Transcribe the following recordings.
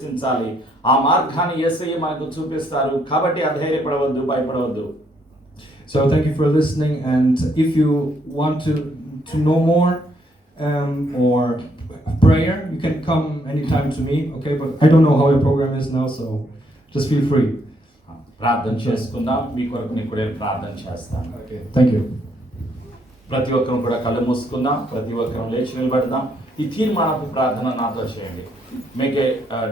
చించాలి ఆ మార్గాన్ని యేసయ్య మనకు చూపిస్తారు కాబట్టి అధైర్యపడవద్దు భయపడవద్దు. So thank you for listening, and if you want to know more or prayer, you can come anytime to me, okay? But I don't know how your program is now, so just feel free. ప్రార్థన చేసుకుందాం. మీ కొరకు నేను కూడా ప్రార్థన చేస్తాను. Okay, thank you. ప్రతి ఒక్కరం కూడా కళ్ళు మూసుకుందాం, ప్రతి ఒక్కరం లేచి నిలబడదాం. ఈ తీర్మానపు ప్రార్థన నాతో చేయండి. Make a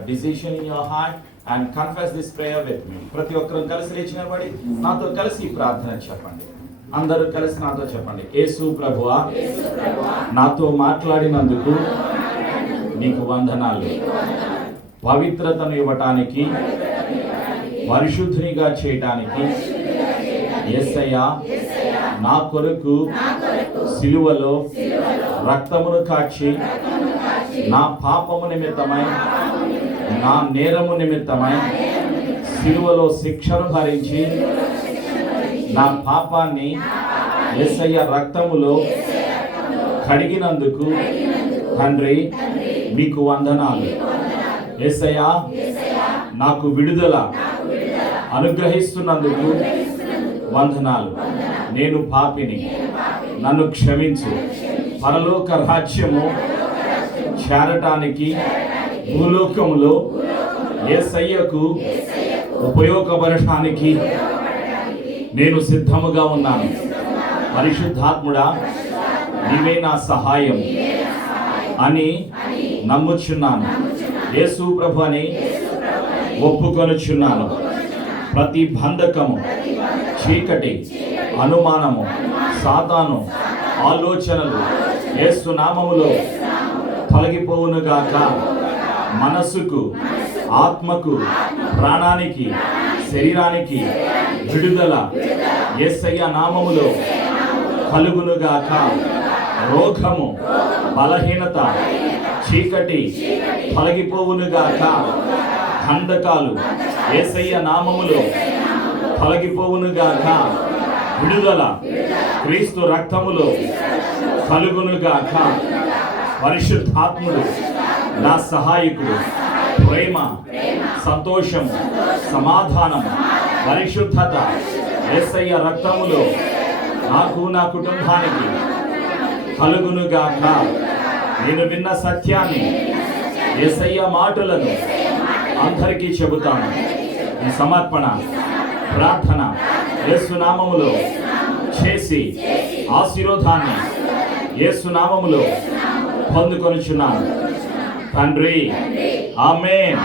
decision in your heart and confess this prayer with me. ప్రతి ఒక్కరం కలిసి లేచి నిలబడి నాతో కలిసి ఈ ప్రార్థన చెప్పండి. అందరూ కలిసి నాతో చెప్పండి. యేసు ప్రభువా, నాతో మాట్లాడినందుకు నీకు వందనాలు. పవిత్రతను ఇవ్వటానికి, పరిశుద్ధినిగా చేయటానికి యేసయ్యా నా కొరకు సిలువలో రక్తమును కాచి నా పాపము నిమిత్తమై, నా నేరము నిమిత్తమై సిలువలో శిక్షను భరించి నా పాపాన్ని యేసయ్య రక్తములో కడిగినందుకు తండ్రి మీకు వందనాలు. యేసయ్య నాకు విడుదల అనుగ్రహిస్తున్నందుకు వందనాలు. నేను పాపిని, నన్ను క్షమించు. పరలోక రాజ్యము చేరటానికి భూలోకములో యేసయ్యకు ఉపయోగపడటానికి నేను సిద్ధముగా ఉన్నాను. పరిశుద్ధాత్ముడా, నీవే నా సహాయం అని నమ్ముచున్నాను. యేసు ప్రభు అని ఒప్పుకొనుచున్నాను. ప్రతి బంధకము, చీకటి, అనుమానము, సాతాను ఆలోచనలు యేసు నామములో తొలగిపోవునుగాక. మనస్సుకు, ఆత్మకు, ప్రాణానికి, శరీరానికి విడుదల యేసయ్య నామములో కలుగునుగాక. రోగము, బలహీనత, చీకటి తొలగిపోవునుగాక. ఖండకాలు యేసయ్య నామములో తొలగిపోవునుగాక. విడుదల క్రీస్తు రక్తములో కలుగునుగాక. పరిశుద్ధాత్ముడు నా సహాయకుడు. ప్రేమ, సంతోషం, సమాధానం, పరిశుద్ధత యేసయ్య రక్తములో నాకు, నా కుటుంబానికి కలుగునుగాక. నేను విన్న సత్యాన్ని, యేసయ్య మాటలను అందరికీ చెబుతాను. ఈ సమర్పణ ప్రార్థన యేసు నామములో చేసి ఆశీర్వాదాన్ని యేసు నామములో పొందుకొనుచున్నాను తండ్రి. ఆమేన్.